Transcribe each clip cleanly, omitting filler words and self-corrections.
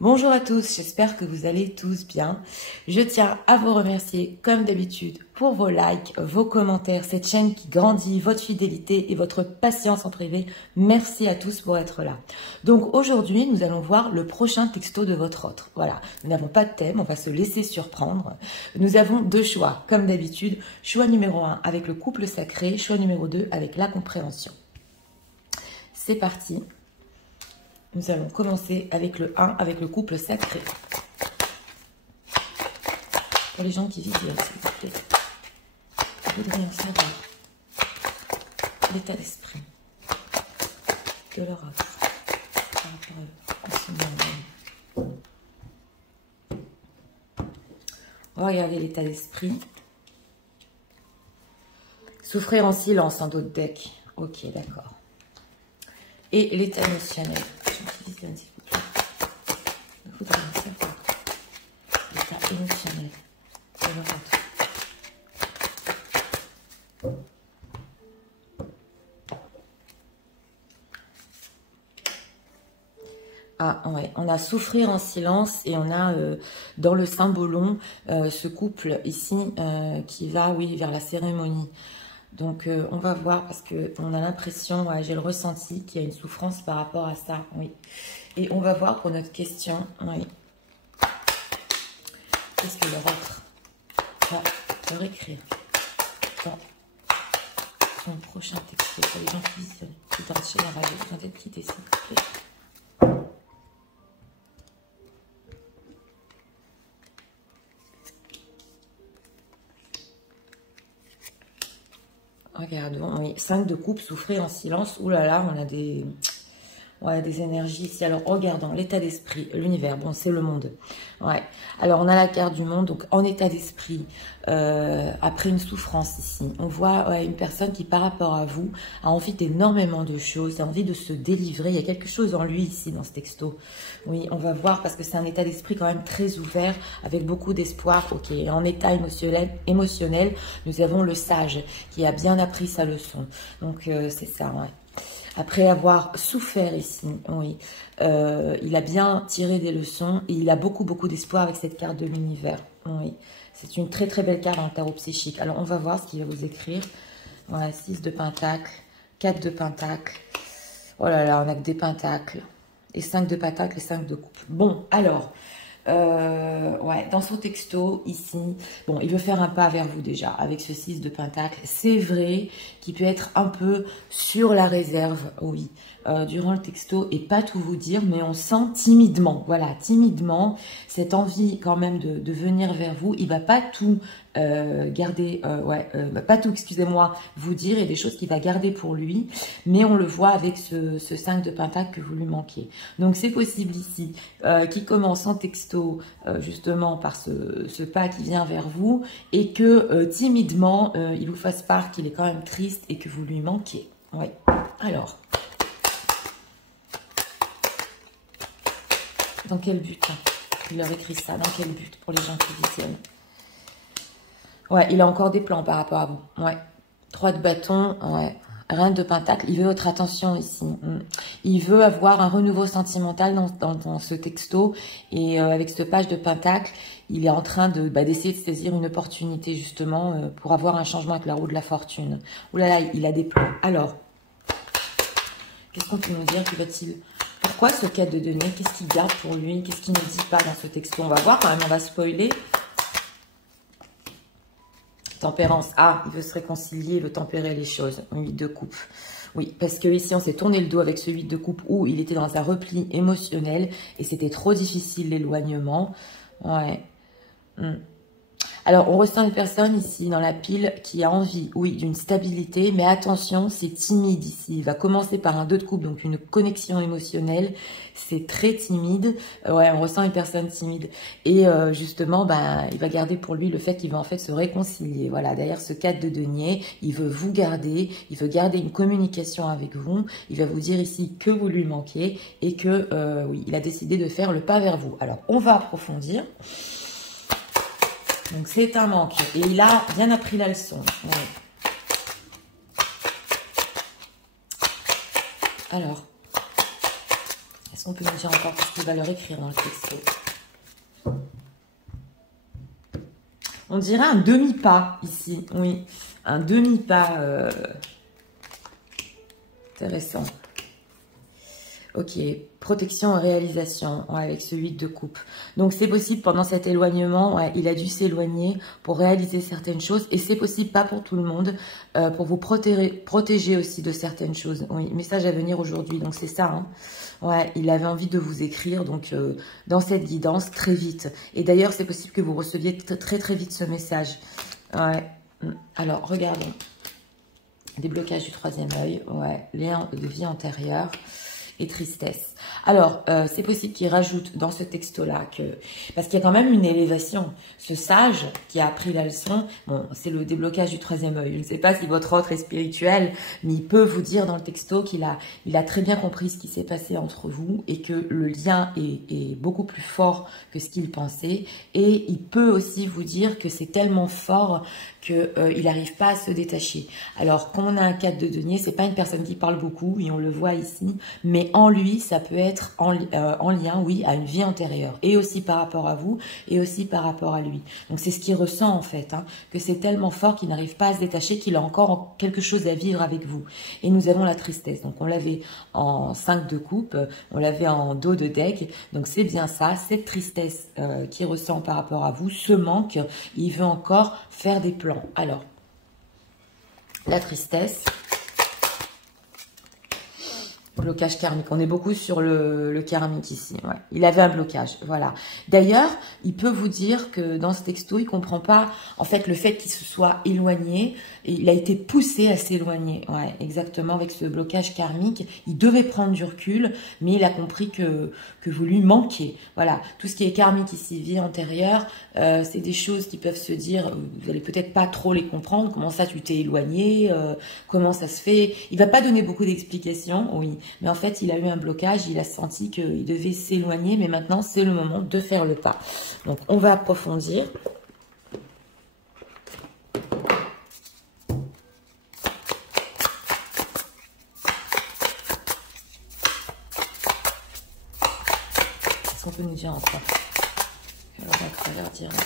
Bonjour à tous, j'espère que vous allez tous bien. Je tiens à vous remercier comme d'habitude pour vos likes, vos commentaires, cette chaîne qui grandit, votre fidélité et votre patience en privé. Merci à tous pour être là. Donc aujourd'hui, nous allons voir le prochain texto de votre autre. Voilà, nous n'avons pas de thème, on va se laisser surprendre. Nous avons deux choix, comme d'habitude. Choix numéro 1 avec le couple sacré, choix numéro 2 avec la compréhension. C'est parti. Nous allons commencer avec le 1, avec le couple sacré. Pour les gens qui visionnent, s'il vous plaît. Je voudrais en savoir l'état d'esprit de leur autre par rapport à ce moment. On va regarder l'état d'esprit. Souffrir en silence en d'autres decks. Ok, d'accord. Et l'état émotionnel. Je voudrais en savoir l'état émotionnel de leur autre. Ah ouais, on a souffrir en silence et on a dans le symbolon ce couple ici qui va, oui, vers la cérémonie. Donc on va voir parce qu'on a l'impression, ouais, j'ai le ressenti qu'il y a une souffrance par rapport à ça, oui. Et on va voir pour notre question, oui. Qu'est-ce que leur autre va leur écrire dans son prochain texte pour les gens qui visionnent, qui dansent chez la radio, besoin d'être quittés s'il vous plaît. Regardons, oui, 5 de coupe, souffrir en silence. Ouh là là, on a des énergies ici. Alors, regardons l'état d'esprit, l'univers. Bon, c'est le monde. Ouais. Alors, on a la carte du monde. Donc, en état d'esprit, après une souffrance ici, on voit une personne qui, par rapport à vous, a envie d'énormément de choses, a envie de se délivrer. Il y a quelque chose en lui ici, dans ce texto. Oui, on va voir parce que c'est un état d'esprit quand même très ouvert, avec beaucoup d'espoir. Ok, en état émotionnel, nous avons le sage qui a bien appris sa leçon. Donc, c'est ça, ouais. Après avoir souffert ici, oui, il a bien tiré des leçons et il a beaucoup d'espoir avec cette carte de l'univers. Oui, c'est une très belle carte dans le tarot psychique. Alors, on va voir ce qu'il va vous écrire. Voilà, 6 de pentacles, 4 de pentacles. Oh là là, on a que des pentacles. Et 5 de pentacles et 5 de coupe. Bon, alors... ouais, dans son texto ici, bon, il veut faire un pas vers vous déjà avec ce 6 de pentacle. C'est vrai qu'il peut être un peu sur la réserve, oui, durant le texto et pas tout vous dire, mais on sent timidement, voilà, timidement cette envie quand même de venir vers vous. Il va pas tout garder, pas tout, excusez-moi, vous dire, il y a des choses qu'il va garder pour lui, mais on le voit avec ce 5 de pentacle que vous lui manquez. Donc c'est possible ici qu'il commence en texto justement par ce pas qui vient vers vous et que timidement il vous fasse part qu'il est quand même triste et que vous lui manquez. Oui. Alors, dans quel but il leur écrit ça? Dans quel but pour les gens qui visionnent? Ouais, il a encore des plans par rapport à vous. Ouais. 3 de bâton, ouais. Reine de pentacle, il veut votre attention ici. Il veut avoir un renouveau sentimental dans ce texto. Et avec ce page de pentacle, il est en train d'essayer de saisir une opportunité justement pour avoir un changement avec la roue de la fortune. Ouh là là, il a des plans. Alors, qu'est-ce qu'on peut nous dire? Que va-t-il... Pourquoi ce 4 de denier? Qu'est-ce qu'il garde pour lui? Qu'est-ce qu'il ne dit pas dans ce texto? On va voir quand même, on va spoiler. Tempérance. Ah, il veut se réconcilier, il veut tempérer les choses. 8 de coupe. Oui, parce que ici, on s'est tourné le dos avec ce 8 de coupe où il était dans un repli émotionnel et c'était trop difficile l'éloignement. Ouais. Alors, on ressent une personne ici dans la pile qui a envie, oui, d'une stabilité, mais attention, c'est timide ici. Il va commencer par un 2 de coupe, donc une connexion émotionnelle. C'est très timide. Ouais, on ressent une personne timide. Et justement, il va garder pour lui le fait qu'il va en fait se réconcilier. Voilà, derrière ce 4 de denier, il veut vous garder, il veut garder une communication avec vous. Il va vous dire ici que vous lui manquez et que, oui, il a décidé de faire le pas vers vous. Alors, on va approfondir. Donc, c'est un manque. Et il a bien appris la leçon. Ouais. Alors, Est-ce qu'on peut nous dire encore ce qu'il va leur écrire dans le texto? On dirait un demi-pas ici, oui. Un demi-pas intéressant. Ok, protection et réalisation, ouais, avec ce 8 de coupe. Donc c'est possible pendant cet éloignement, ouais, il a dû s'éloigner pour réaliser certaines choses. Et c'est possible, pas pour tout le monde, pour vous protéger aussi de certaines choses. Oui, message à venir aujourd'hui, donc c'est ça. Hein. Ouais, il avait envie de vous écrire, donc dans cette guidance, très vite. Et d'ailleurs, c'est possible que vous receviez très vite ce message. Ouais. Alors, regardons. Déblocage du troisième œil, ouais, lien de vie antérieure. Et tristesse. Alors, c'est possible qu'il rajoute dans ce texto-là que... Parce qu'il y a quand même une élévation. Ce sage qui a appris la leçon, bon, c'est le déblocage du troisième œil. Je ne sais pas si votre autre est spirituel, mais il peut vous dire dans le texto qu'il a très bien compris ce qui s'est passé entre vous et que le lien est beaucoup plus fort que ce qu'il pensait. Et il peut aussi vous dire que c'est tellement fort qu'il n'arrive pas à se détacher. Alors, quand on a un 4 de denier, c'est pas une personne qui parle beaucoup, et on le voit ici, mais en lui, ça peut être en lien, oui, à une vie antérieure, et aussi par rapport à vous, et aussi par rapport à lui. Donc, c'est ce qu'il ressent, en fait, hein, que c'est tellement fort qu'il n'arrive pas à se détacher, qu'il a encore quelque chose à vivre avec vous. Et nous avons la tristesse. Donc, on l'avait en 5 de coupe, on l'avait en dos de deck, donc c'est bien ça, cette tristesse qu'il ressent par rapport à vous, ce manque, il veut encore faire des plans. Alors, la tristesse, blocage karmique. On est beaucoup sur le karmique ici. Ouais. Il avait un blocage, voilà. D'ailleurs, il peut vous dire que dans ce texto, il comprend pas, en fait, le fait qu'il se soit éloigné. Il a été poussé à s'éloigner. Ouais, exactement, avec ce blocage karmique. Il devait prendre du recul, mais il a compris que vous lui manquiez. Voilà. Tout ce qui est karmique ici, vie antérieure, c'est des choses qui peuvent se dire, vous allez peut-être pas trop les comprendre. Comment ça, tu t'es éloigné? Comment ça se fait? Il va pas donner beaucoup d'explications, oui. Mais en fait, il a eu un blocage, il a senti qu'il devait s'éloigner, mais maintenant, c'est le moment de faire le pas. Donc, on va approfondir. Qu'est-ce qu'on peut nous dire encore? Alors, on va travers direct.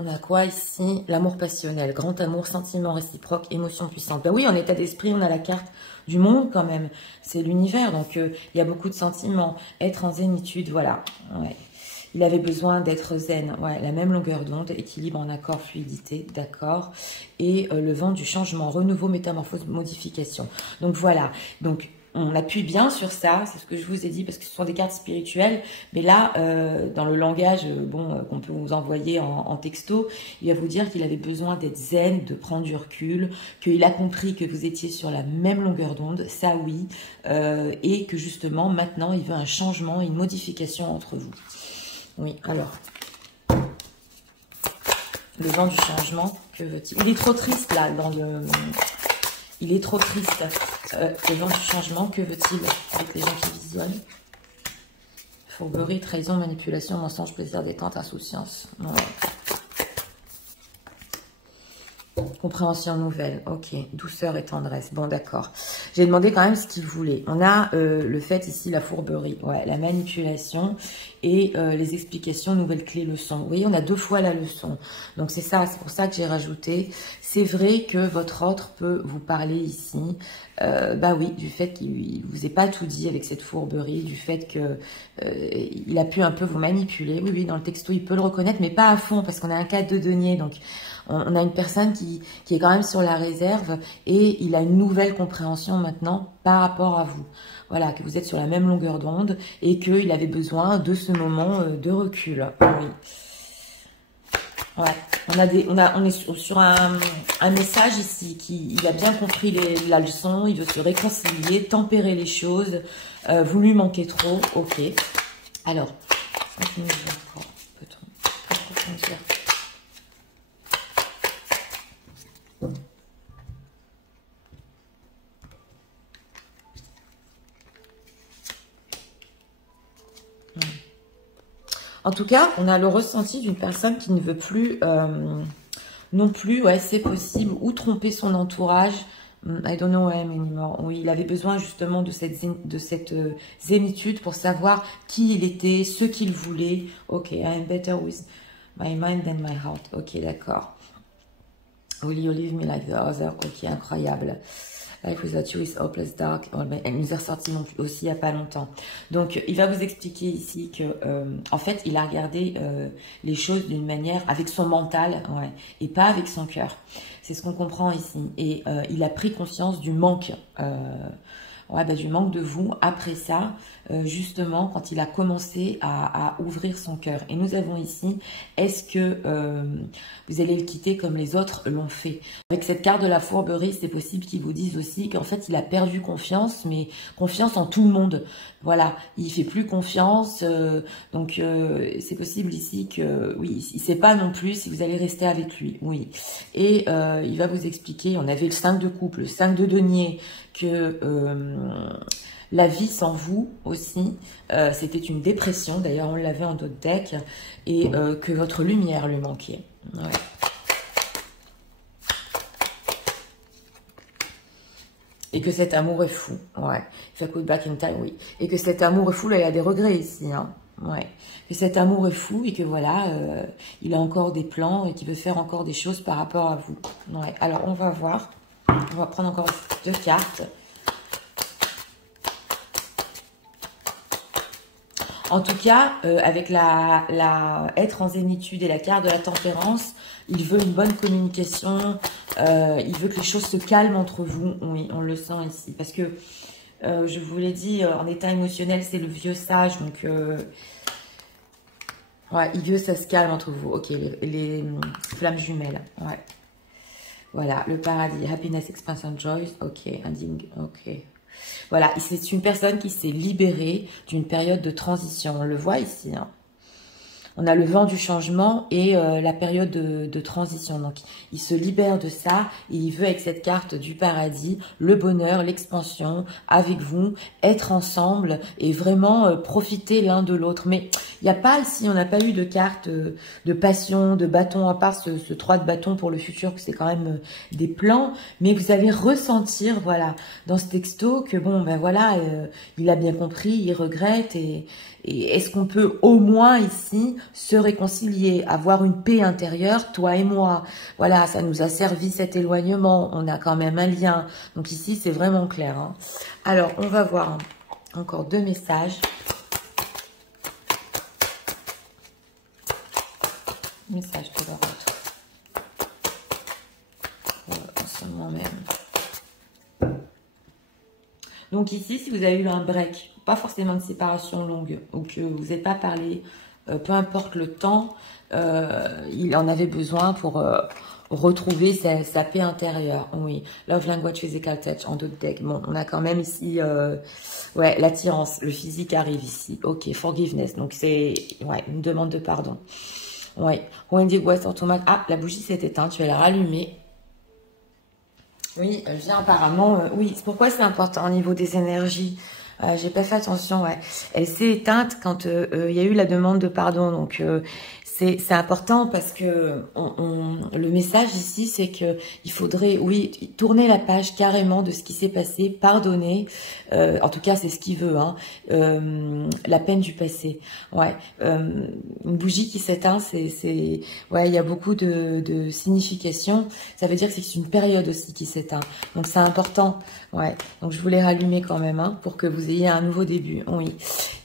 On a quoi ici? L'amour passionnel, grand amour, sentiment réciproque, émotion puissante. Ben oui, en état d'esprit, on a la carte du monde quand même. C'est l'univers, donc il y a beaucoup de sentiments. Être en zénitude, voilà. Ouais. Il avait besoin d'être zen, ouais, la même longueur d'onde, équilibre en accord, fluidité, d'accord. Et le vent du changement, renouveau, métamorphose, modification. Donc voilà, donc on appuie bien sur ça, c'est ce que je vous ai dit, parce que ce sont des cartes spirituelles. Mais là, dans le langage qu'on peut vous envoyer en texto, il va vous dire qu'il avait besoin d'être zen, de prendre du recul, qu'il a compris que vous étiez sur la même longueur d'onde, ça oui, et que justement, maintenant, il veut un changement, une modification entre vous. Oui, alors, le vent du changement, que veut-il? Il est trop triste, là, dans le... Il est trop triste. Le vent du changement, que veut-il avec les gens qui visionnent? Fourberie, trahison, manipulation, mensonge, plaisir, détente, insouciance. Ouais. Compréhension nouvelle, ok. Douceur et tendresse, bon d'accord. J'ai demandé quand même ce qu'il voulait. On a le fait ici, la fourberie, ouais, la manipulation et les explications, nouvelles clés, leçons. Vous voyez, on a 2 fois la leçon. Donc c'est ça, c'est pour ça que j'ai rajouté. C'est vrai que votre autre peut vous parler ici, bah oui, du fait qu'il vous ait pas tout dit avec cette fourberie, du fait que il a pu un peu vous manipuler. Oui, oui, dans le texto, il peut le reconnaître, mais pas à fond, parce qu'on a un 4 de denier, donc on a une personne qui est quand même sur la réserve et il a une nouvelle compréhension maintenant par rapport à vous. Voilà, que vous êtes sur la même longueur d'onde et qu'il avait besoin de ce moment de recul. Oui. Ouais, on est sur un message ici il a bien compris la leçon, il veut se réconcilier, tempérer les choses, vous lui manquez trop, ok. Alors, peut-on approfondir? En tout cas, on a le ressenti d'une personne qui ne veut plus non plus, ouais, c'est possible, ou tromper son entourage. I don't know him anymore. Oui, il avait besoin justement de cette zénitude pour savoir qui il était, ce qu'il voulait. Ok, I am better with my mind than my heart. Ok, d'accord. Will you leave me like the other? Ok, incroyable. Life without you is hopeless dark. Oh, elle nous est ressortie non plus aussi il n'y a pas longtemps. Donc, il va vous expliquer ici que, en fait, il a regardé les choses d'une manière avec son mental, ouais, et pas avec son cœur. C'est ce qu'on comprend ici. Et il a pris conscience du manque, ouais, bah, du manque de vous après ça, justement, quand il a commencé à ouvrir son cœur. Et nous avons ici, est-ce que vous allez le quitter comme les autres l'ont fait? Avec cette carte de la fourberie, c'est possible qu'ils vous disent aussi qu'en fait, il a perdu confiance, mais confiance en tout le monde. Voilà, il fait plus confiance, donc c'est possible ici que, oui, il sait pas non plus si vous allez rester avec lui, oui. Et il va vous expliquer, on avait le 5 de coupe, le 5 de denier, que la vie sans vous aussi, c'était une dépression, d'ailleurs on l'avait en d'autres decks, et que votre lumière lui manquait. Ouais. Et que cet amour est fou, ouais. If I could back in time, oui. Et que cet amour est fou, là il y a des regrets ici, hein. Ouais. Que cet amour est fou et que voilà, il a encore des plans et qu'il veut faire encore des choses par rapport à vous. Ouais. Alors on va voir, on va prendre encore 2 cartes. En tout cas, avec être en zénitude et la carte de la tempérance, il veut une bonne communication, il veut que les choses se calment entre vous, oui, on le sent ici. Parce que, je vous l'ai dit, en état émotionnel, c'est le vieux sage, donc, ouais, il veut que ça se calme entre vous. Ok, les flammes jumelles, ouais. Voilà, le paradis, happiness, expansion, joy, ok, ending, ok. Voilà, c'est une personne qui s'est libérée d'une période de transition. On le voit ici, hein. On a le vent du changement et la période de transition. Donc, il se libère de ça et il veut, avec cette carte du paradis, le bonheur, l'expansion, avec vous, être ensemble et vraiment profiter l'un de l'autre. Mais il n'y a pas ici, on n'a pas eu de carte de passion, de bâton, à part ce 3 de bâton pour le futur, que c'est quand même des plans. Mais vous allez ressentir, voilà, dans ce texto que bon, ben voilà, il a bien compris, il regrette et est-ce qu'on peut au moins ici se réconcilier, avoir une paix intérieure, toi et moi? Voilà, ça nous a servi cet éloignement, on a quand même un lien. Donc ici, c'est vraiment clair, hein. Alors, on va voir encore 2 messages. Message pour leur autre. En ce moment même. Donc ici, si vous avez eu un break, pas forcément une séparation longue, ou que vous n'avez pas parlé, peu importe le temps, il en avait besoin pour retrouver sa paix intérieure. Oui, love language, physical touch, en d'autres decks. Bon, on a quand même ici, ouais, l'attirance, le physique arrive ici. Ok, forgiveness, donc c'est, ouais, une demande de pardon. Ouais, Wendy West Automatic. Ah, la bougie s'est éteinte, je vais la rallumer. Oui, viens apparemment, oui, pourquoi c'est important au niveau des énergies? J'ai pas fait attention, ouais. Elle s'est éteinte quand il y a eu la demande de pardon, donc c'est important parce que le message ici, c'est que il faudrait, oui, tourner la page carrément de ce qui s'est passé, pardonner. En tout cas, c'est ce qu'il veut, hein. La peine du passé. Ouais, une bougie qui s'éteint, ouais, il y a beaucoup de signification. Ça veut dire que c'est une période aussi qui s'éteint. Donc c'est important. Ouais. Donc je voulais rallumer quand même, hein, pour que vous ayez un nouveau début. Oui.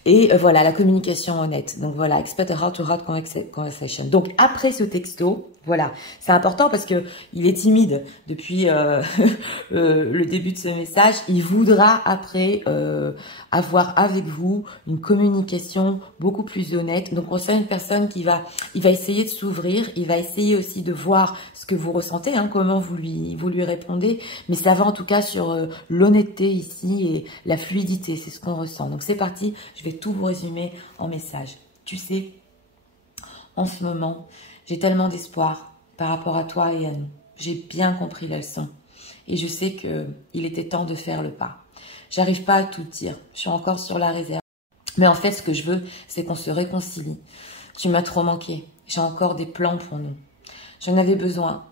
Et voilà, la communication honnête. Donc voilà, expect a heart-to-heart conversation. Donc après ce texto, voilà, c'est important parce que il est timide depuis le début de ce message. Il voudra après avoir avec vous une communication beaucoup plus honnête. Donc on sent une personne qui il va essayer de s'ouvrir. Il va essayer aussi de voir ce que vous ressentez, hein, comment vous lui répondez. Mais ça va en tout cas sur l'honnêteté ici et la fluidité. C'est ce qu'on ressent. Donc c'est parti. Je vais tout vous résumer en message. Tu sais, en ce moment, j'ai tellement d'espoir par rapport à toi et à nous. J'ai bien compris la leçon. Et je sais qu'il était temps de faire le pas. J'arrive pas à tout dire. Je suis encore sur la réserve. Mais en fait, ce que je veux, c'est qu'on se réconcilie. Tu m'as trop manqué. J'ai encore des plans pour nous. J'en avais besoin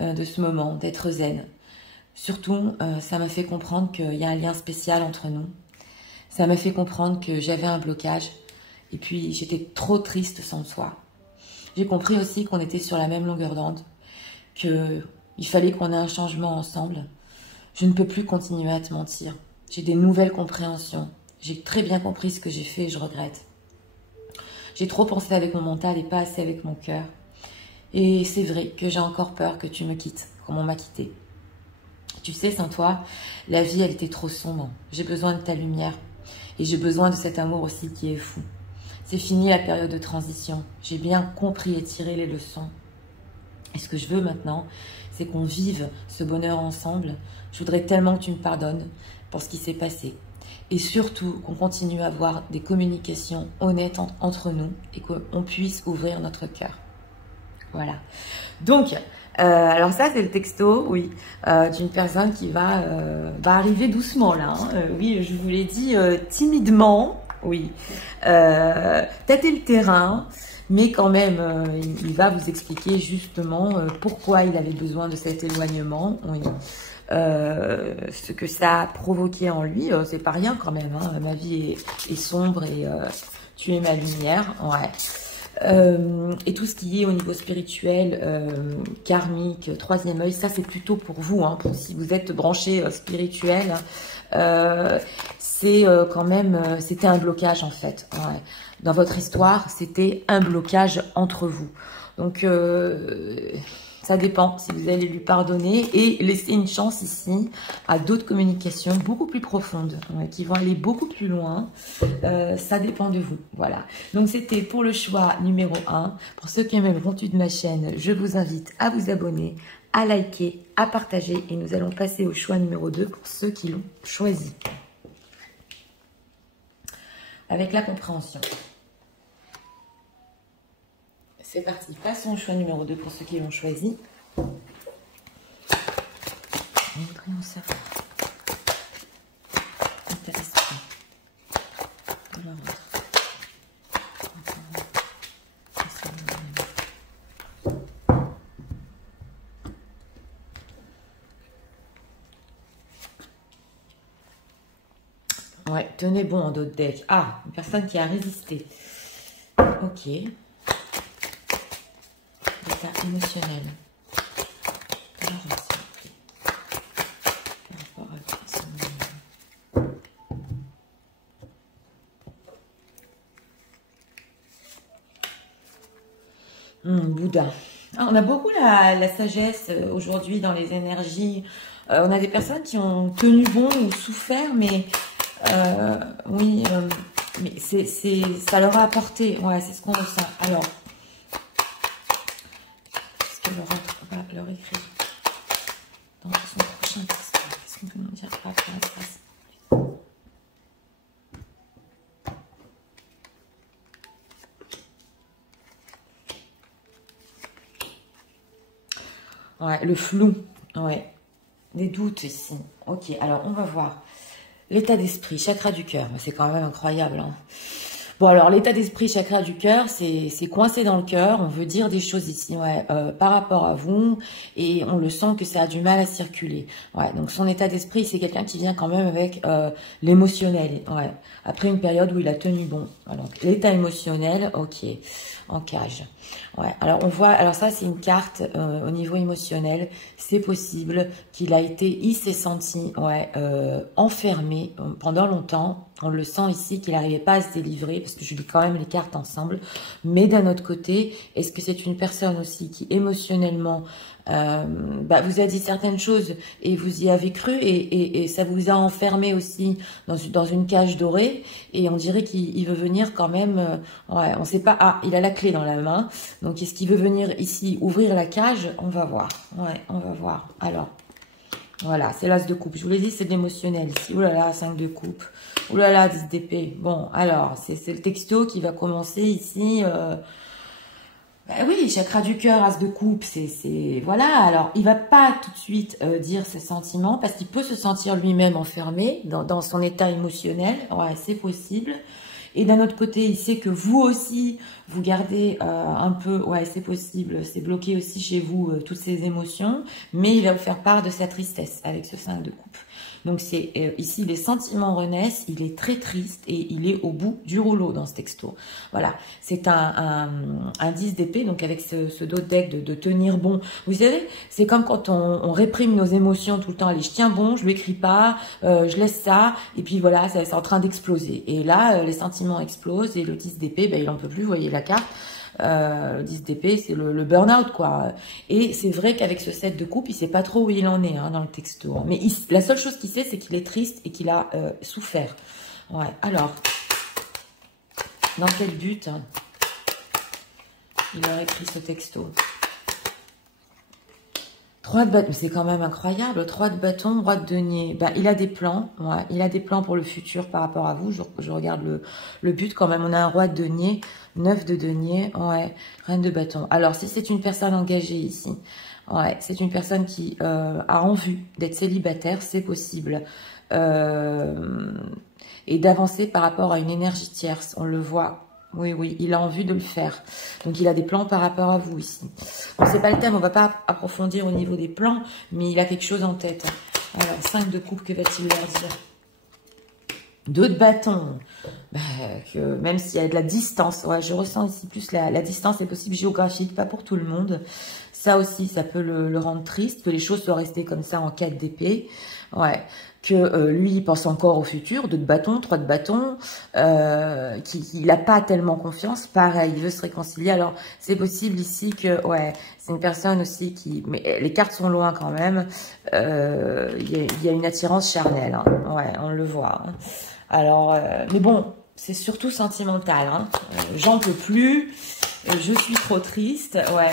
de ce moment, d'être zen. Surtout, ça m'a fait comprendre qu'il y a un lien spécial entre nous. Ça m'a fait comprendre que j'avais un blocage. Et puis, j'étais trop triste sans toi. J'ai compris aussi qu'on était sur la même longueur d'onde. Qu'il fallait qu'on ait un changement ensemble. Je ne peux plus continuer à te mentir. J'ai des nouvelles compréhensions. J'ai très bien compris ce que j'ai fait et je regrette. J'ai trop pensé avec mon mental et pas assez avec mon cœur. Et c'est vrai que j'ai encore peur que tu me quittes, comme on m'a quitté. Tu sais, sans toi, la vie, elle était trop sombre. J'ai besoin de ta lumière. Et j'ai besoin de cet amour aussi qui est fou. C'est fini la période de transition. J'ai bien compris et tiré les leçons. Et ce que je veux maintenant, c'est qu'on vive ce bonheur ensemble. Je voudrais tellement que tu me pardonnes pour ce qui s'est passé. Et surtout, qu'on continue à avoir des communications honnêtes entre nous et qu'on puisse ouvrir notre cœur. Voilà. Donc, alors ça, c'est le texto, oui, d'une personne qui va arriver doucement, là. Hein. Oui, je vous l'ai dit timidement, oui. Tâter le terrain, mais quand même, il va vous expliquer justement pourquoi il avait besoin de cet éloignement. Oui. Ce que ça a provoqué en lui, c'est pas rien quand même. Hein. Ma vie est sombre et tu es ma lumière. Ouais. Et tout ce qui est au niveau spirituel, karmique, troisième œil, ça c'est plutôt pour vous, hein, pour si vous êtes branché spirituel, c'est quand même, c'était un blocage en fait. Ouais. Dans votre histoire, c'était un blocage entre vous. Donc, ça dépend si vous allez lui pardonner et laisser une chance ici à d'autres communications beaucoup plus profondes, qui vont aller beaucoup plus loin. Ça dépend de vous. Voilà. Donc, c'était pour le choix numéro 1. Pour ceux qui aiment le contenu de ma chaîne, je vous invite à vous abonner, à liker, à partager. Et nous allons passer au choix numéro 2 pour ceux qui l'ont choisi. Avec la compréhension. C'est parti, passons au choix numéro 2 pour ceux qui l'ont choisi. On voudrait en savoir. Intéressant. Ouais, tenez bon en dos de deck. Ah, une personne qui a résisté. Ok. L'état émotionnel. Bouddha. Ah, on a beaucoup la sagesse aujourd'hui dans les énergies. On a des personnes qui ont tenu bon ou souffert, mais oui, mais ça leur a apporté. Ouais, c'est ce qu'on ressent. Alors, qu'est-ce qu'elle va leur écrire dans son prochain texte? Qu'est-ce qu'on peut nous dire par rapport à ça? Ouais, le flou, ouais, des doutes ici. Ok, alors on va voir l'état d'esprit, chakra du cœur. C'est quand même incroyable. Hein. Bon, alors l'état d'esprit, chakra du cœur, c'est coincé dans le cœur. On veut dire des choses ici, ouais, par rapport à vous, et on le sent que ça a du mal à circuler. Ouais, donc son état d'esprit, c'est quelqu'un qui vient quand même avec l'émotionnel. Ouais, après une période où il a tenu bon. Alors l'état émotionnel, ok. En cage. Ouais. Alors on voit, alors ça c'est une carte au niveau émotionnel. C'est possible il s'est senti enfermé pendant longtemps. On le sent ici qu'il n'arrivait pas à se délivrer parce que je lis quand même les cartes ensemble. Mais d'un autre côté, est-ce que c'est une personne aussi qui émotionnellement vous a dit certaines choses et vous y avez cru et ça vous a enfermé aussi dans une cage dorée et on dirait qu'il veut venir quand même, on sait pas, ah, il a la clé dans la main, donc est-ce qu'il veut venir ici ouvrir la cage? On va voir, ouais, on va voir. Alors, voilà, c'est l'as de coupe, je vous l'ai dit, c'est de l'émotionnel ici, oh là là, 5 de coupe, oh là là, 10 d'épée. Bon, alors, c'est le texto qui va commencer ici, oui, chakra du cœur, as de coupe, c'est voilà. Alors, il va pas tout de suite dire ses sentiments parce qu'il peut se sentir lui-même enfermé dans son état émotionnel. Ouais, c'est possible. Et d'un autre côté, il sait que vous aussi, vous gardez un peu, ouais, c'est possible, c'est bloqué aussi chez vous, toutes ces émotions, mais il va vous faire part de sa tristesse avec ce 5 de coupe. Donc c'est ici, les sentiments renaissent, il est très triste et il est au bout du rouleau dans ce texto. Voilà, c'est un 10 d'épée, donc avec ce dos de deck de tenir bon. Vous savez, c'est comme quand on réprime nos émotions tout le temps. Allez, je tiens bon, je lui écris pas, je laisse ça, et puis voilà, c'est en train d'exploser. Et là, les sentiments explosent et le 10 d'épée, ben, il en peut plus, vous voyez la carte. Le 10 d'épée, c'est le burn-out, quoi. Et c'est vrai qu'avec ce 7 de coupe, il sait pas trop où il en est hein, dans le texto. Hein. Mais la seule chose qu'il sait, c'est qu'il est triste et qu'il a souffert. Ouais, alors, dans quel but hein, il aurait écrit ce texto? 3 de bâton, c'est quand même incroyable. 3 de bâton, roi de denier. Ben, il a des plans, ouais, il a des plans pour le futur par rapport à vous. Je regarde le but quand même. On a un roi de denier, 9 de denier, ouais, reine de bâton. Alors, si c'est une personne engagée ici, ouais, c'est une personne qui a envie d'être célibataire, c'est possible. Et d'avancer par rapport à une énergie tierce, on le voit. Oui, oui, il a envie de le faire. Donc, il a des plans par rapport à vous ici. Bon, c'est pas le thème, on va pas approfondir au niveau des plans, mais il a quelque chose en tête. Alors, 5 de coupe, que va-t-il leur dire? 2 de bâton. Bah, que même s'il y a de la distance, ouais, je ressens ici plus la distance est possible géographique, pas pour tout le monde. Ça aussi, ça peut le rendre triste, que les choses soient restées comme ça en 4 d'épée. Ouais, que lui, il pense encore au futur, 2 de bâton, 3 de bâton, qu'il n'a pas tellement confiance, pareil, il veut se réconcilier. Alors, c'est possible ici que, ouais, c'est une personne aussi qui, mais les cartes sont loin quand même, il y a une attirance charnelle, hein. Ouais, on le voit. Hein. Alors, mais bon, c'est surtout sentimental, hein. J'en peux plus, je suis trop triste, ouais.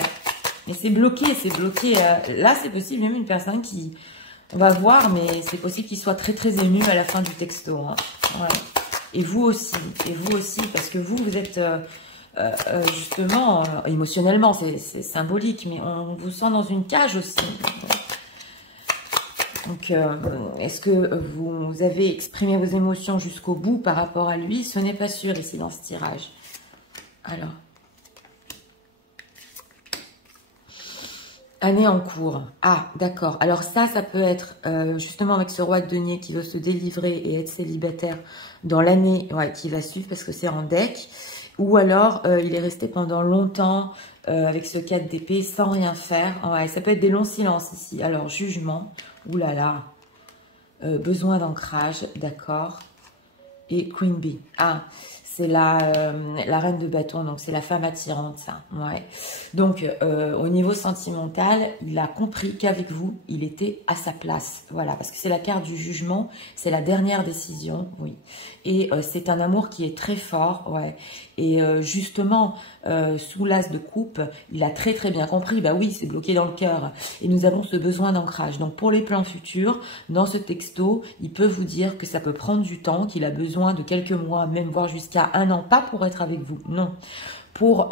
Mais c'est bloqué, c'est bloqué. Là, c'est possible, même une personne qui... On va voir, mais c'est possible qu'il soit très très ému à la fin du texto. Hein. Ouais. Et vous aussi, parce que vous êtes justement, émotionnellement, c'est symbolique, mais on vous sent dans une cage aussi. Donc, est-ce que vous avez exprimé vos émotions jusqu'au bout par rapport à lui? Ce n'est pas sûr ici dans ce tirage. Alors... Année en cours. Ah, d'accord. Alors ça peut être justement avec ce roi de denier qui veut se délivrer et être célibataire dans l'année qui va suivre parce que c'est en deck. Ou alors, il est resté pendant longtemps avec ce 4 d'épée sans rien faire. Ouais, ça peut être des longs silences ici. Alors, jugement. Ouh là là. Besoin d'ancrage. D'accord. Et Queen Bee. Ah, c'est la reine de bâton, donc c'est la femme attirante, ça. Ouais. Donc, au niveau sentimental, il a compris qu'avec vous, il était à sa place. Voilà, parce que c'est la carte du jugement, c'est la dernière décision, oui. Et c'est un amour qui est très fort, ouais. Et justement, sous l'as de coupe, il a très très bien compris, bah oui, c'est bloqué dans le cœur. Et nous avons ce besoin d'ancrage. Donc, pour les plans futurs, dans ce texto, il peut vous dire que ça peut prendre du temps, qu'il a besoin de quelques mois, même voire jusqu'à 1 an, pas pour être avec vous, non, pour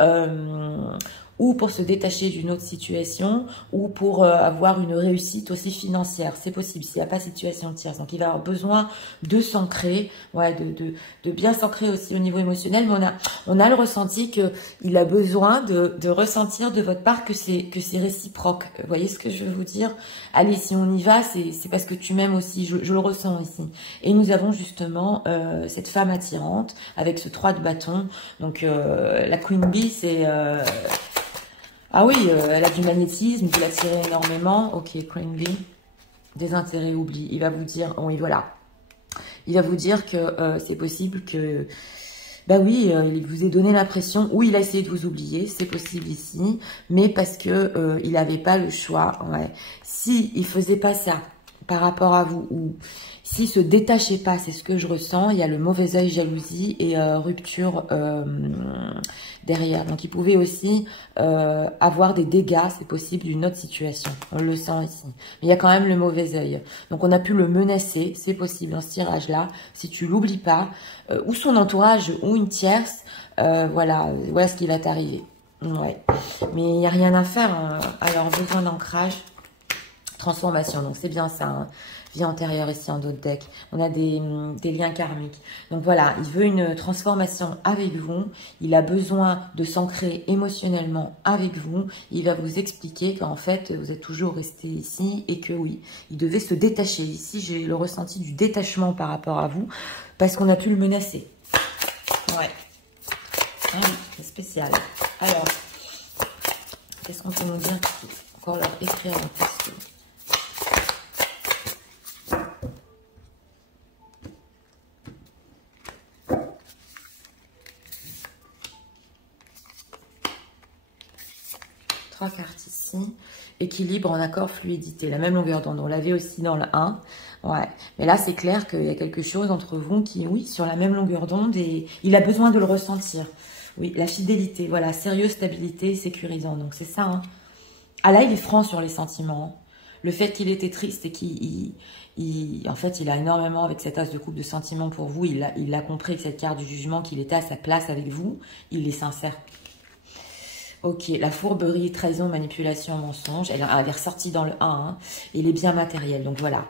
ou pour se détacher d'une autre situation, ou pour avoir une réussite aussi financière. C'est possible s'il n'y a pas de situation tierce. Donc, il va avoir besoin de s'ancrer, ouais, de bien s'ancrer aussi au niveau émotionnel. Mais on a le ressenti qu'il a besoin de ressentir de votre part que c'est réciproque. Vous voyez ce que je veux vous dire? Allez, si on y va, c'est parce que tu m'aimes aussi. Je le ressens ici. Et nous avons justement cette femme attirante avec ce 3 de bâton. Donc, la Queen Bee, c'est... Ah oui, elle a du magnétisme, vous l'attirez énormément. Ok, Queen Bee, des intérêts oubliés. Il va vous dire, oui, voilà. Il va vous dire que c'est possible que, bah oui, il vous ait donné l'impression, ou il a essayé de vous oublier, c'est possible ici, mais parce que il n'avait pas le choix. Ouais. Si il faisait pas ça par rapport à vous, ou s'il se détachait pas, c'est ce que je ressens, il y a le mauvais œil, jalousie et rupture derrière. Donc, il pouvait aussi avoir des dégâts, c'est possible, d'une autre situation. On le sent ici. Mais il y a quand même le mauvais œil. Donc, on a pu le menacer, c'est possible dans ce tirage-là. Si tu l'oublies pas, ou son entourage, ou une tierce, voilà ce qui va t'arriver. Ouais. Mais il n'y a rien à faire. Hein. Alors, besoin d'ancrage. transformation. Donc c'est bien ça, hein. Vie antérieure ici en dos de deck. On a des liens karmiques. Donc voilà, il veut une transformation avec vous. Il a besoin de s'ancrer émotionnellement avec vous. Il va vous expliquer qu'en fait, vous êtes toujours resté ici et que oui, il devait se détacher. Ici, j'ai le ressenti du détachement par rapport à vous parce qu'on a pu le menacer. Ouais. Ah oui, c'est spécial. Alors, qu'est-ce qu'on peut nous dire? Encore leur écrire en plus. 3 cartes ici. Équilibre en accord, fluidité. La même longueur d'onde. On l'avait aussi dans le 1. Ouais. Mais là, c'est clair qu'il y a quelque chose entre vous qui, oui, sur la même longueur d'onde et il a besoin de le ressentir. Oui, la fidélité. Voilà, sérieux, stabilité, sécurisant. Donc, c'est ça. Hein. Ah là, il est franc sur les sentiments. Le fait qu'il était triste et en fait, il a énormément, avec cet as de coupe, de sentiments pour vous. Il a compris avec cette carte du jugement qu'il était à sa place avec vous. Il est sincère. Ok, la fourberie, trahison, manipulation, mensonge. Elle est ressortie dans le 1. Hein, et il est bien matériel. Donc voilà.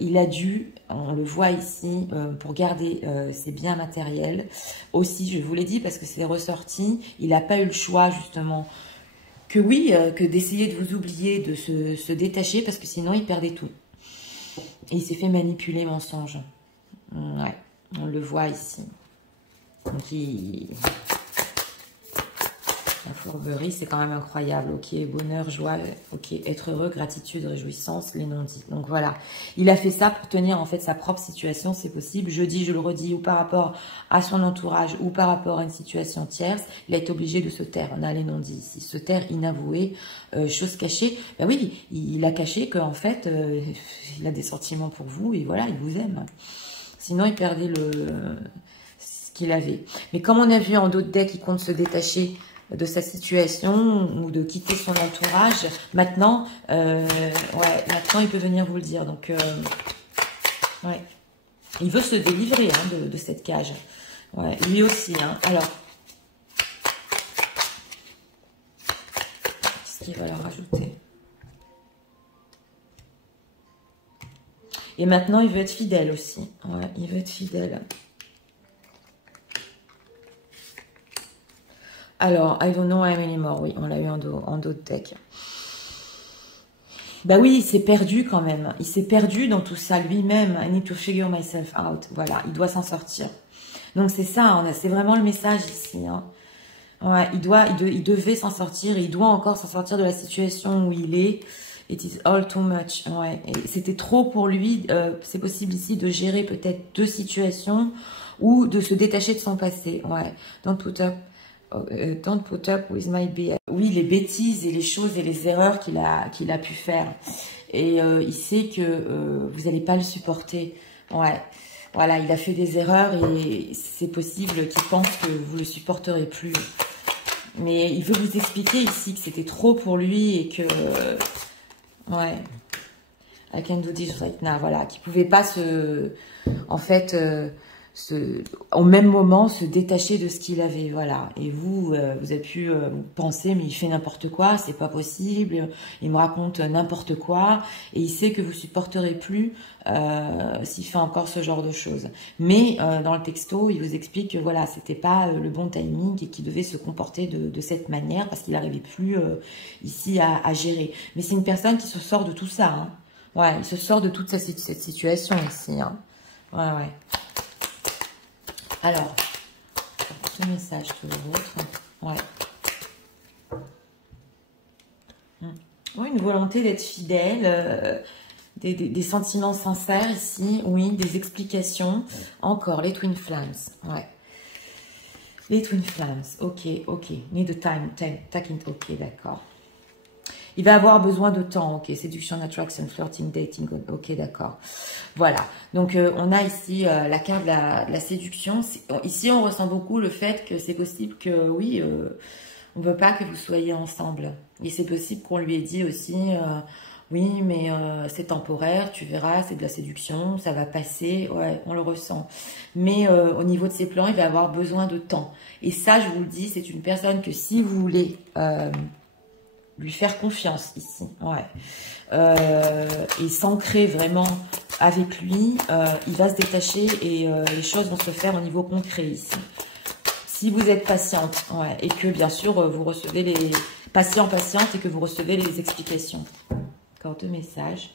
Il a dû, on le voit ici, pour garder ses biens matériels. Aussi, je vous l'ai dit parce que c'est ressorti. Il n'a pas eu le choix, justement, que oui, que d'essayer de vous oublier, de se détacher, parce que sinon, il perdait tout. Et il s'est fait manipuler, mensonge. Ouais, on le voit ici. Donc, la fourberie, c'est quand même incroyable. Ok, bonheur, joie, ok, être heureux, gratitude, réjouissance, les non-dits. Donc voilà, il a fait ça pour tenir en fait sa propre situation, c'est possible. Je dis, je le redis, ou par rapport à son entourage, ou par rapport à une situation tierce, il a été obligé de se taire. On a les non-dits ici, se taire, inavoué, chose cachée. Ben oui, il a caché qu'en fait, il a des sentiments pour vous et voilà, il vous aime. Sinon, il perdait ce qu'il avait. Mais comme on a vu en d'autres decks, il compte se détacher de sa situation ou de quitter son entourage. Maintenant, maintenant il peut venir vous le dire. Donc, ouais, il veut se délivrer hein, de cette cage. Ouais, lui aussi. Hein. Alors, qu'est-ce qu'il va leur rajouter? Et maintenant, il veut être fidèle aussi. Ouais, il veut être fidèle. Alors, I don't know I'm anymore. Oui, on l'a eu en dos de deck. Bah oui, il s'est perdu quand même. Il s'est perdu dans tout ça lui-même. I need to figure myself out. Voilà, il doit s'en sortir. Donc c'est ça, c'est vraiment le message ici. Hein. Ouais, il devait s'en sortir et il doit encore s'en sortir de la situation où il est. It is all too much. Ouais, c'était trop pour lui. C'est possible ici de gérer peut-être 2 situations ou de se détacher de son passé. Ouais, don't put up with my BS. Oui, les bêtises et les choses et les erreurs qu'il a pu faire. Et il sait que vous n'allez pas le supporter. Ouais, voilà, il a fait des erreurs et c'est possible qu'il pense que vous le supporterez plus. Mais il veut vous expliquer ici que c'était trop pour lui et que... ouais. I can do this right now. Voilà, qu'il ne pouvait pas en fait... au même moment se détacher de ce qu'il avait, voilà. Et vous avez pu penser, mais il fait n'importe quoi, c'est pas possible, il me raconte n'importe quoi, et il sait que vous supporterez plus s'il fait encore ce genre de choses. Mais dans le texto, il vous explique que voilà, c'était pas le bon timing et qu'il devait se comporter de cette manière parce qu'il n'arrivait plus ici à gérer. Mais c'est une personne qui se sort de tout ça, hein. Ouais, il se sort de toute cette situation ici, hein. Ouais, ouais. Alors, petit message pour l'autre. Ouais. Oui, une volonté d'être fidèle, des sentiments sincères ici. Oui, des explications. Encore, les Twin Flames. Ouais. Les Twin Flames. Ok. Need a time. Ok, d'accord. Il va avoir besoin de temps, ok. Séduction, attraction, flirting, dating, ok, d'accord. Voilà. Donc, on a ici la carte de la séduction. Ici, on ressent beaucoup le fait que c'est possible que, oui, on ne veut pas que vous soyez ensemble. Et c'est possible qu'on lui ait dit aussi, oui, mais c'est temporaire, tu verras, c'est de la séduction, ça va passer. Ouais, on le ressent. Mais au niveau de ses plans, il va avoir besoin de temps. Et ça, je vous le dis, c'est une personne que si vous voulez... lui faire confiance ici. Ouais. Et s'ancrer vraiment avec lui, il va se détacher et les choses vont se faire au niveau concret ici. Si vous êtes patiente, ouais, et que bien sûr vous recevez les patiente et que vous recevez les explications. Encore 2 messages.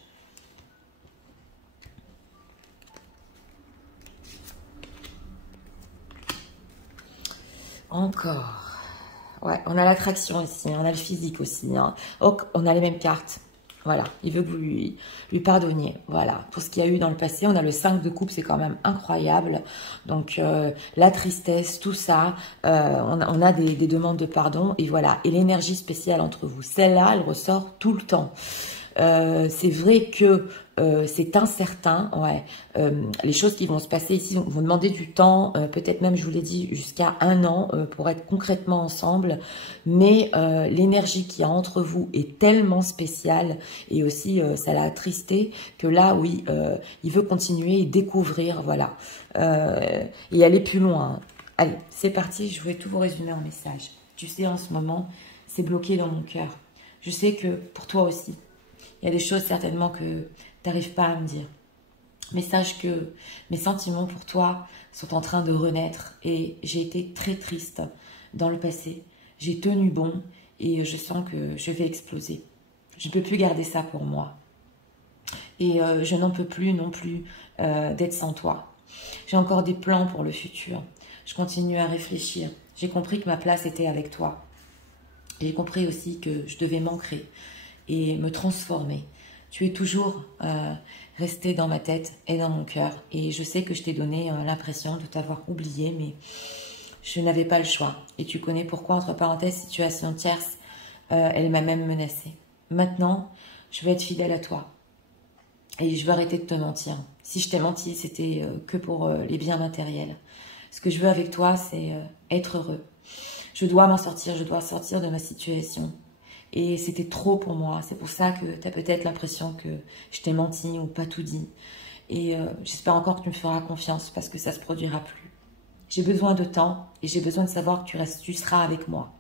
Encore. Ouais, on a l'attraction ici, on a le physique aussi. Hein. Oh, on a les mêmes cartes. Voilà, il veut que vous lui pardonniez. Voilà, pour ce qu'il y a eu dans le passé, on a le 5 de coupe, c'est quand même incroyable. Donc, la tristesse, tout ça, on a des demandes de pardon. Et voilà, et l'énergie spéciale entre vous. Celle-là, elle ressort tout le temps. C'est vrai que c'est incertain, ouais. Les choses qui vont se passer ici vont demander du temps, peut-être même, je vous l'ai dit, jusqu'à 1 an pour être concrètement ensemble. Mais l'énergie qu'il y a entre vous est tellement spéciale et aussi ça l'a attristé que là, oui, il veut continuer et découvrir, voilà, et aller plus loin. Allez, c'est parti, je vais tout vous résumer en message. Tu sais, en ce moment, c'est bloqué dans mon cœur. Je sais que pour toi aussi, il y a des choses certainement que tu n'arrives pas à me dire. Mais sache que mes sentiments pour toi sont en train de renaître. Et j'ai été très triste dans le passé. J'ai tenu bon et je sens que je vais exploser. Je ne peux plus garder ça pour moi. Et je n'en peux plus non plus d'être sans toi. J'ai encore des plans pour le futur. Je continue à réfléchir. J'ai compris que ma place était avec toi. J'ai compris aussi que je devais m'ancrer et me transformer. Tu es toujours resté dans ma tête et dans mon cœur. Et je sais que je t'ai donné l'impression de t'avoir oublié, mais je n'avais pas le choix. Et tu connais pourquoi, entre parenthèses, situation tierce, elle m'a même menacée. Maintenant, je vais être fidèle à toi. Et je vais arrêter de te mentir. Si je t'ai menti, c'était que pour les biens matériels. Ce que je veux avec toi, c'est être heureux. Je dois m'en sortir, je dois sortir de ma situation. Et c'était trop pour moi. C'est pour ça que tu as peut-être l'impression que je t'ai menti ou pas tout dit. Et j'espère encore que tu me feras confiance parce que ça ne se produira plus. J'ai besoin de temps et j'ai besoin de savoir que tu seras avec moi.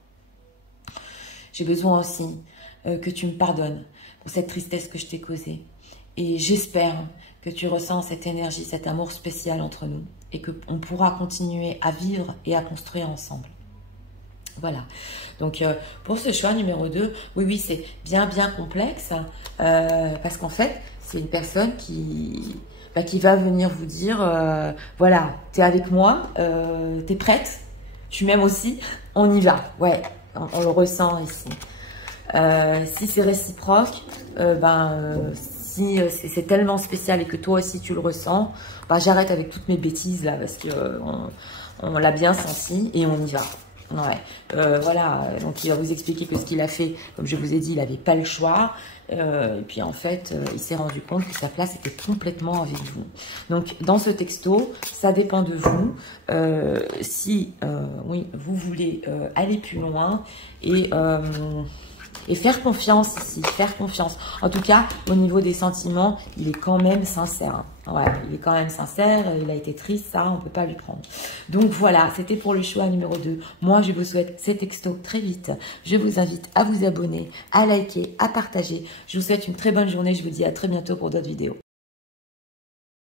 J'ai besoin aussi que tu me pardonnes pour cette tristesse que je t'ai causée. Et j'espère que tu ressens cette énergie, cet amour spécial entre nous et qu'on pourra continuer à vivre et à construire ensemble. Voilà, donc pour ce choix numéro 2, oui, c'est bien complexe parce qu'en fait, c'est une personne qui va venir vous dire, voilà, t'es avec moi, t'es prête, tu m'aimes aussi, on y va, ouais, on le ressent ici. Si c'est réciproque, si c'est tellement spécial et que toi aussi tu le ressens, j'arrête avec toutes mes bêtises là parce que on l'a bien senti et on y va. Ouais, voilà, donc il va vous expliquer que ce qu'il a fait, comme je vous ai dit, il n'avait pas le choix. Et puis en fait, il s'est rendu compte que sa place était complètement avec vous. Donc dans ce texto, ça dépend de vous. Si oui, vous voulez aller plus loin et faire confiance ici, faire confiance. En tout cas, au niveau des sentiments, il est quand même sincère. Ouais, il est quand même sincère, il a été triste, ça, on ne peut pas lui prendre. Donc voilà, c'était pour le choix numéro 2. Moi, je vous souhaite ces textos très vite. Je vous invite à vous abonner, à liker, à partager. Je vous souhaite une très bonne journée. Je vous dis à très bientôt pour d'autres vidéos.